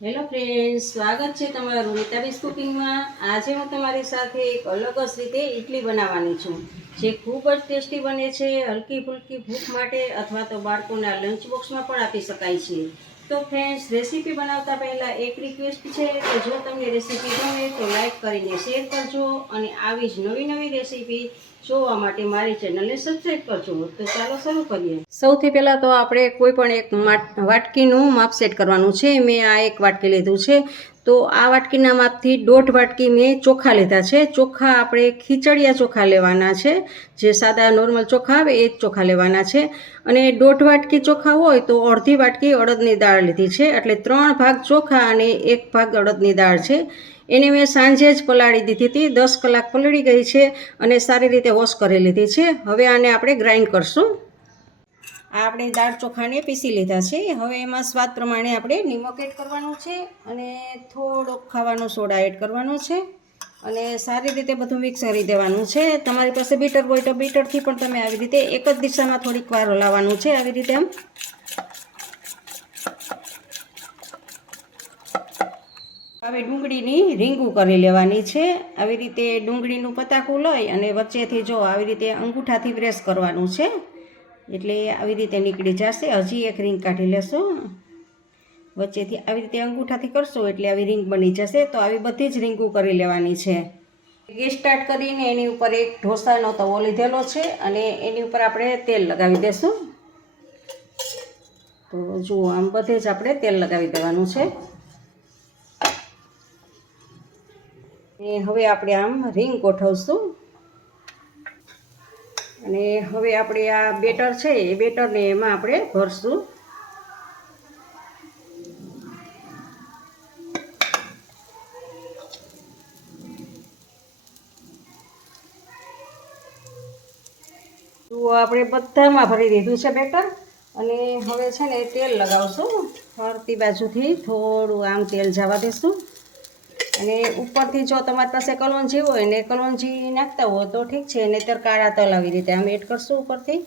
Hello friends, સ્વાગત છે તમારું નીતાબેસ કુકિંગમાં। આજે હું તમારી સાથે એક અલગ જ રીતે ઇડલી બનાવવાની છું, જે ખૂબ જ ટેસ્ટી બને છે। હલકી ફુલકી ભૂખ માટે અથવા તો બાળકોના લંચ બોક્સમાં પણ આપી શકાય છે। તો ફ્રેન્ડ્સ, રેસીપી બનાવતા પહેલાં એક રિક્વેસ્ટ છે કે જો તમને રેસીપી ગમે તો લાઈક કરીને શેર કરજો અને આવી જ નવી રેસીપી જોવા માટે મારી ચેનલને સબસ્ક્રાઈબ કરજો। તો ચાલો શરૂ કરીએ। સૌથી પહેલાં તો આપણે કોઈ પણ એક વાટકીનું માપ સેટ કરવાનું છે। મેં આ એક વાટકી લીધું છે, તો આ વાટકીના માપથી 1.5 વાટકી મેં ચોખા લીધા છે। ચોખા આપણે ખીચડિયા ચોખા લેવાના છે, જે સાદા નોર્મલ ચોખા આવે એ જ ચોખા લેવાના છે। અને 1.5 વાટકી ચોખા હોય તો અડધી વાટકી અડદની દાળ લીધી છે, એટલે 3 ભાગ ચોખા અને 1 ભાગ અડદની દાળ છે। એને મેં સાંજે જ પલાળી દીધી હતી, 10 કલાક પલળી ગઈ છે અને સારી રીતે વોશ કરી લીધી છે। હવે આને આપણે ગ્રાઇન્ડ કરશું। આપણે દાળ ચોખાને પીસી લીધા છે। હવે એમાં સ્વાદ પ્રમાણે આપણે નિમક એડ કરવાનું છે અને થોડોક ખાવાનો સોડા એડ કરવાનો છે અને સારી રીતે બધું મિક્સ કરી દેવાનું છે। તમારી પાસે બીટર હોય તો બીટરથી પણ તમે આવી રીતે એક જ દિશામાં થોડીક વાર હલાવવાનું છે, આવી રીતે આમ। હવે ડુંગળીની રીંગું કરી લેવાની છે। આવી રીતે ડુંગળીનું પતાકું લઈ અને વચ્ચેથી જો આવી રીતે અંગૂઠાથી પ્રેસ કરવાનું છે, એટલે આવી રીતે નીકળી જશે। હજી એક રીંગ કાઢી લેશું, વચ્ચેથી આવી રીતે અંગૂઠાથી કરશું એટલે આવી રીંગ બની જશે। તો આવી બધી જ રીંગું કરી લેવાની છે। ગેસ સ્ટાર્ટ કરીને એની ઉપર એક ઢોસાનો તવો લીધેલો છે અને એની ઉપર આપણે તેલ લગાવી દઈશું। તો જુઓ, આમ બધે જ આપણે તેલ લગાવી દેવાનું છે। હવે આપણે આમ રીંગ ગોઠવશું અને હવે આપણે આ બેટર છે એ બેટરને એમાં આપણે ભરશું। તો આપણે બધામાં ભરી દીધું છે બેટર અને હવે છે ને તેલ લગાવશું। ફરતી બાજુથી થોડું આમ તેલ જવા દઈશું અને ઉપરથી જો તમારી પાસે કલોંજી હોય ને કલોંજી નાખતા હોય તો ઠીક છે, નહીંતર કાળા તલ આવી રીતે આમ એડ કરશું ઉપરથી।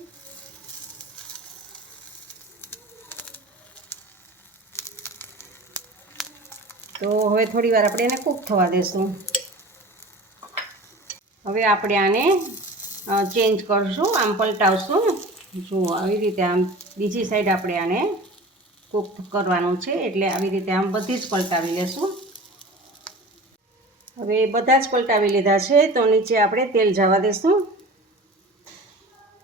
તો હવે થોડી વાર આપણે એને કૂક થવા દઈશું। હવે આપણે આને ચેન્જ કરશું, આમ પલટાવશું। જુઓ, આવી રીતે આમ બીજી સાઈડ આપણે આને કૂક કરવાનું છે, એટલે આવી રીતે આમ બધી જ પલટાવી લેશું। હવે બધા જ પલટાવી લીધા છે, તો નીચે આપણે તેલ જવા દઈશું,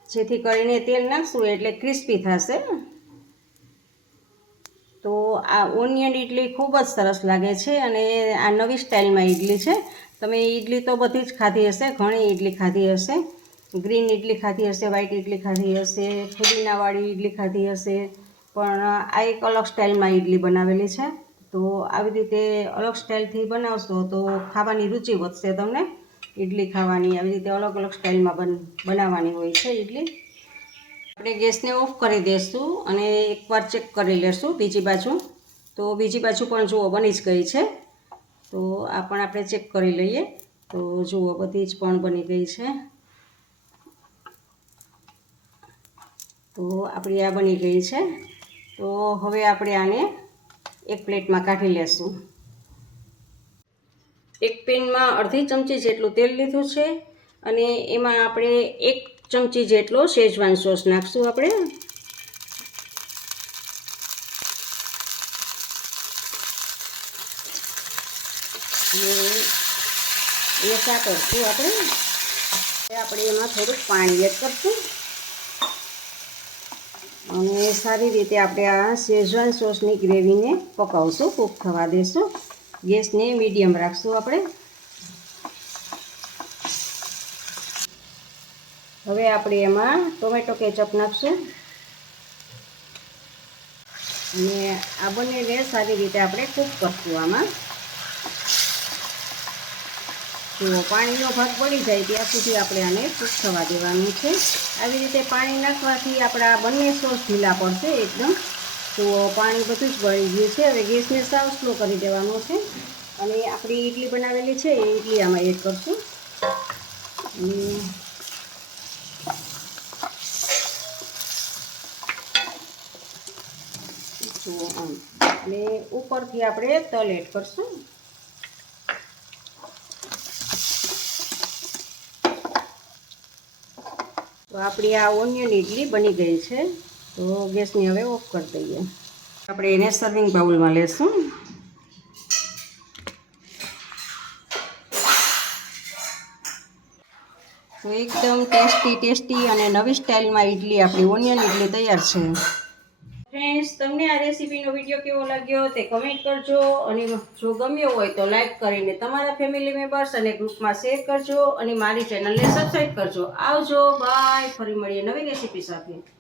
જેથી કરીને તેલ નાખશું એટલે ક્રિસ્પી થશે। તો આ ઓનિયન ઇડલી ખૂબ જ સરસ લાગે છે અને આ નવી સ્ટાઇલમાં ઇડલી છે। તમે ઇડલી તો બધી જ ખાધી હશે, ઘણી ઇડલી ખાધી હશે, ગ્રીન ઇડલી ખાધી હશે, વ્હાઈટ ઇડલી ખાધી હશે, ફુદીનાવાળી ઇડલી ખાધી હશે, પણ આ એક અલગ સ્ટાઇલમાં ઇડલી બનાવેલી છે। તો આવી રીતે અલગ સ્ટાઇલથી બનાવશો તો ખાવાની રુચિ વધશે તમને। ઇડલી ખાવાની આવી રીતે અલગ અલગ સ્ટાઇલમાં બનાવવાની હોય છે ઇડલી। આપણે ગેસને ઓફ કરી દઈશું અને એકવાર ચેક કરી લેશું બીજી બાજુ। તો બીજી બાજુ પણ જુઓ બની જ ગઈ છે, તો આ પણ આપણે ચેક કરી લઈએ। તો જુઓ, બધી જ પણ બની ગઈ છે। તો આપણી આ બની ગઈ છે। તો હવે આપણે આને એક પ્લેટમાં કાઢી લેશું। એક પેનમાં અડધી ચમચી જેટલું તેલ લીધું છે અને એમાં આપણે 1 ચમચી જેટલો શેઝવાન સોસ નાખશું આપણે। એ સાતરશું આપણે એમાં થોડુંક પાણી એડ કરશું અને સારી રીતે આપણે આ શેઝવાન સોસની ગ્રેવીને પકાવશું, કૂક થવા દઈશું। ગેસને મીડિયમ રાખશું આપણે। હવે આપણે એમાં ટોમેટો કેચઅપ નાખશું અને આ બંનેને સારી રીતે આપણે કૂક કરશું આમાં। જુઓ, પાણીનો ભાગ પડી જાય ત્યાં સુધી આપણે આને કૂક થવા દેવાનું છે। આવી રીતે પાણી નાખવાથી આપણા બંને સોસ ઢીલા પડશે એકદમ। તો પાણી બધું જ બળી ગયું છે। હવે ગેસને સાવ સ્લો કરી દેવાનો છે અને આપણી ઇડલી બનાવેલી છે એ ઇડલી આમાં એડ કરશું અને જુઓ, આમ અને ઉપરથી આપણે તલ એડ કરશું. તો આપણી આ ઓનિયન ઇડલી બની ગઈ છે. તો ગેસની હવે ઓફ કરી દઈએ. આપણે એને સર્વિંગ બાઉલમાં લેશું. તો એકદમ ટેસ્ટી અને નવી સ્ટાઇલમાં ઇડલી આપણી ઓનિયન ઇડલી તૈયાર છે. ફ્રેન્ડ્સ, તમને આ રેસીપીનો વિડીયો કેવો લાગ્યો તે કમેન્ટ કરજો અને જો ગમ્યો હોય તો લાઈક કરીને તમારા ફેમિલી મેમ્બર્સ અને ગ્રુપમાં શેર કરજો અને મારી ચેનલને સબસ્ક્રાઈબ કરજો. આવજો, બાય. ફરી મળીએ નવી રેસીપી સાથે.